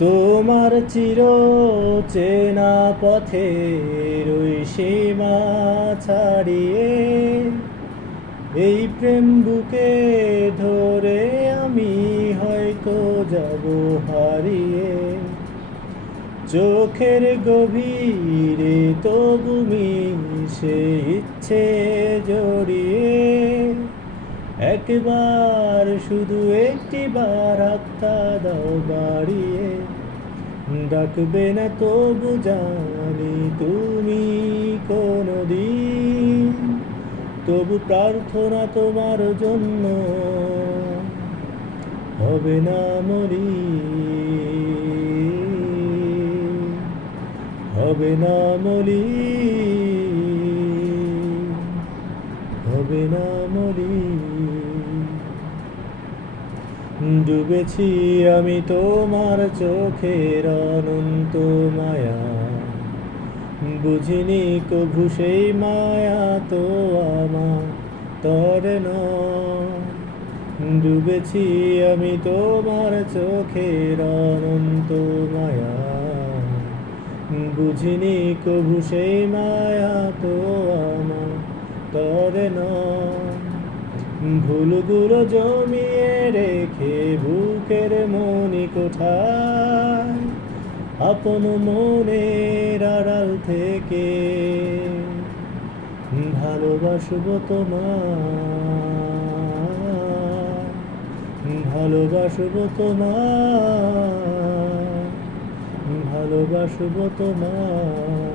তোমার চির চেনা পথের ওই সীমা ছাড়িয়ে এই প্রেম বুকে ধরে আমি হয়তো যাব হারিয়ে। চোখের গভীরে তবু মিশে ইচ্ছে জড়িয়ে একবার শুধু একটিবার হাতটা দাও বাড়িয়ে। ডাকবে না তবু জানি তুমি কোনদিন, তবু প্রার্থনা তোমার জন্য হবে না মলিন, হবে না মলিন, হবে না মলিন। ডুবেছি আমি তোমার চোখের অনন্ত মায়া, বুঝিনি কভু সেই মায়া তো আমার তরে নয়। ডুবেছি আমি তোমার চোখের অনন্ত মায়া, বুঝিনি কভু সেই মায়া তো আমার তরে নয়। ভুলগুলো জমিয়ে রেখে বুকের মনি কোঠায় আপন মনের আড়াল থেকে ভালোবাসবো তোমায়, ভালোবাসবো তোমায়, ভালোবাসবো তোমায়।